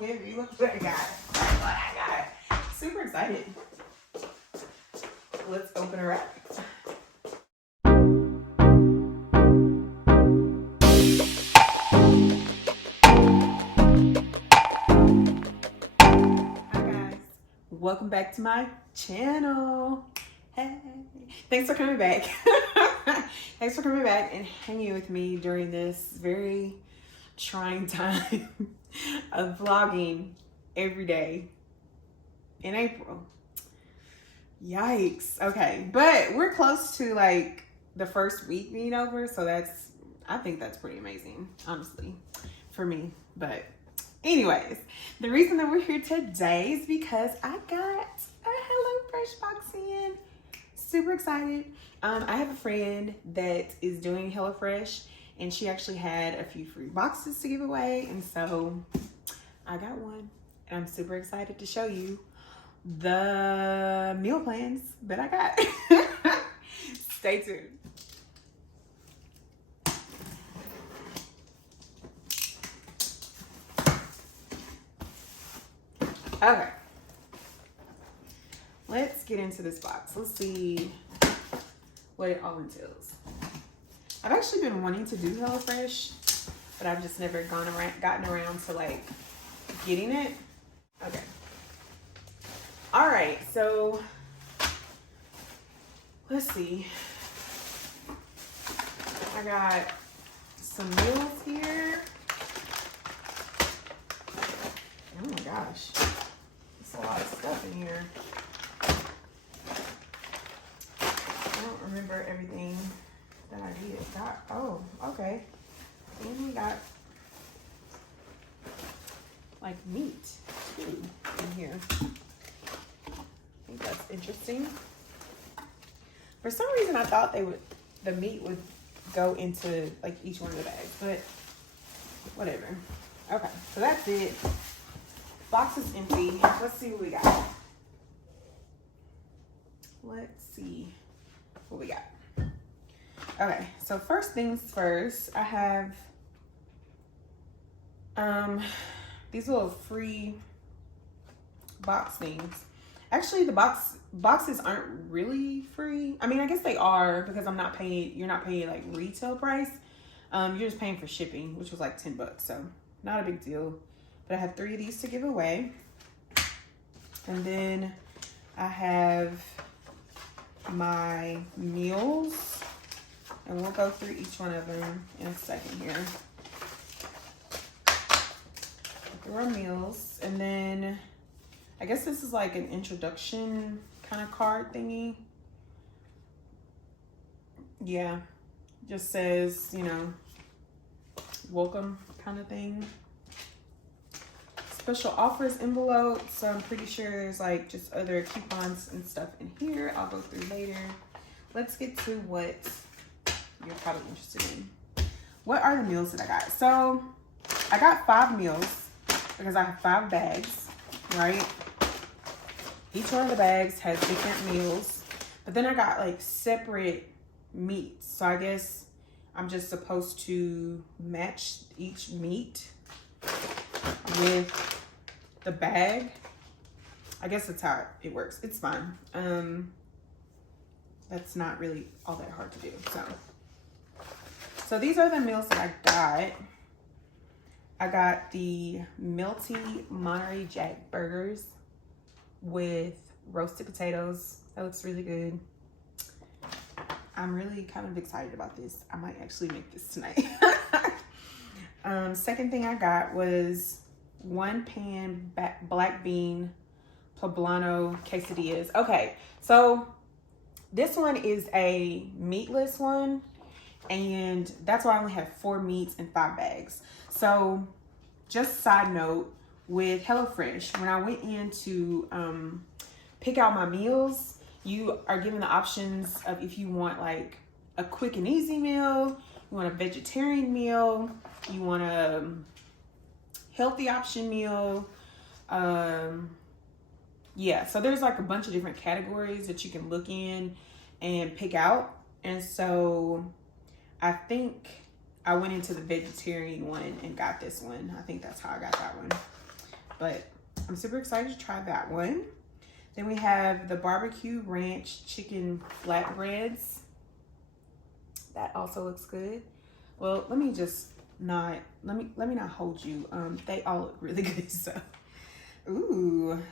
so heavy. Look what I got. Look what I got. Super excited. Let's open her up. Welcome back to my channel. Hey, thanks for coming back. Thanks for coming back and hanging with me during this very trying time of vlogging every day in April. Yikes. Okay, but we're close to like the first week being over, so I think that's pretty amazing, honestly, for me. But anyways, the reason that we're here today is because I got a HelloFresh box in. Super excited. I have a friend that is doing HelloFresh, and she actually had a few free boxes to give away, and so I got one, and I'm super excited to show you the meal plans that I got. Stay tuned. Okay, let's get into this box. Let's see what it all entails. I've actually been wanting to do HelloFresh, but I've just never gotten around to like getting it. Okay. All right, so let's see. I got some meals here. Oh my gosh. A lot of stuff in here. I don't remember everything that I did. Oh, okay. And we got like meat too in here. I think that's interesting. For some reason, I thought the meat would go into like each one of the bags, but whatever. Okay, so that's it. Box is empty. Let's see what we got. Let's see what we got. Okay, so first things first, I have these little free box things. Actually, the boxes aren't really free. I mean, I guess they are because you're not paying like retail price. You're just paying for shipping, which was like $10, so not a big deal. But I have 3 of these to give away. And then I have my meals. And we'll go through each one of them in a second here. Through our meals. And then I guess this is like an introduction kind of card thingy. Yeah. Just says, you know, welcome kind of thing. Special offers envelope, so I'm pretty sure there's like just other coupons and stuff in here. I'll go through later. Let's get to what you're probably interested in. What are the meals that I got? So I got 5 meals because I have 5 bags, right? Each one of the bags has different meals, but then I got like separate meats. So I guess I'm just supposed to match each meat with the bag. I guess that's how it works. It's fine. That's not really all that hard to do. So these are the meals that I got. I got the Melty Monterey Jack burgers with roasted potatoes. That looks really good. I'm really kind of excited about this. I might actually make this tonight. Second thing I got was 1 pan black bean poblano quesadillas. Okay, so this one is a meatless one, and that's why I only have 4 meats and 5 bags. So just side note, with HelloFresh, when I went in to pick out my meals, you are given the options of if you want like a quick and easy meal, you want a vegetarian meal, you want a healthy option meal. Yeah, so there's like a bunch of different categories that you can look in and pick out. And so I think I went into the vegetarian one and got this one. I think that's how I got that one. but I'm super excited to try that one. Then we have the barbecue ranch chicken flatbreads. That also looks good. Well, let me not hold you. They all look really good. So, ooh,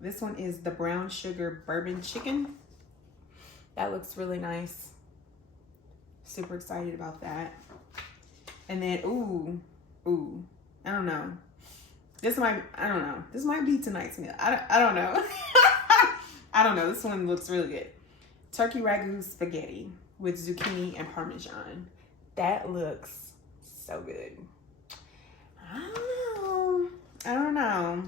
this one is the brown sugar bourbon chicken. That looks really nice. Super excited about that. And then, ooh, I don't know. This might be tonight's meal. I don't know. I don't know. This one looks really good. Turkey ragu spaghetti with zucchini and parmesan. That looks so good. I don't know.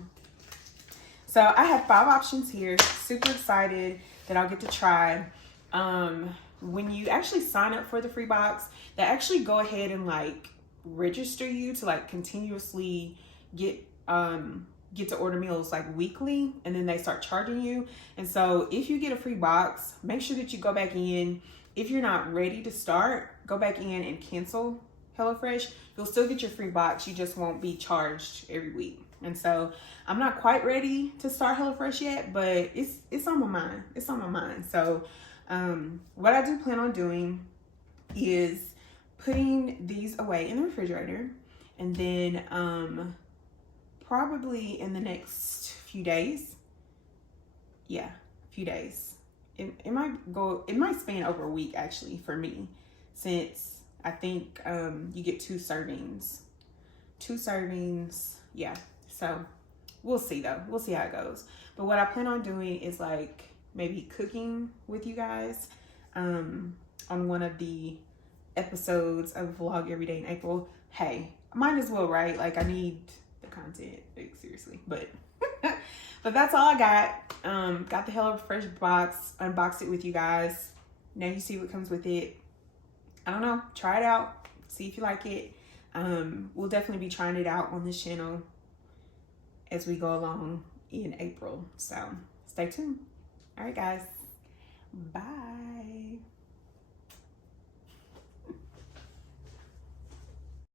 So I have 5 options here. Super excited that I'll get to try. When you actually sign up for the free box, they actually go ahead and like register you to like continuously get to order meals like weekly, and then they start charging you. And so if you get a free box, make sure that you go back in. If you're not ready to start, go back in and cancel HelloFresh. You'll still get your free box, you just won't be charged every week. And so I'm not quite ready to start HelloFresh yet, but it's on my mind. It's on my mind. So what I do plan on doing is putting these away in the refrigerator, and then probably in the next few days, yeah, few days. It might span over a week actually for me, since I think you get 2 servings. 2 servings, yeah. So we'll see though. We'll see how it goes. But what I plan on doing is like maybe cooking with you guys on one of the episodes of Vlog Every Day in April. Hey, might as well, right? Like I need the content, like, seriously. But but that's all I got. Got the HelloFresh box, unboxed it with you guys. Now you see what comes with it. I don't know, try it out, see if you like it. We'll definitely be trying it out on this channel as we go along in April. So stay tuned. All right, guys. Bye.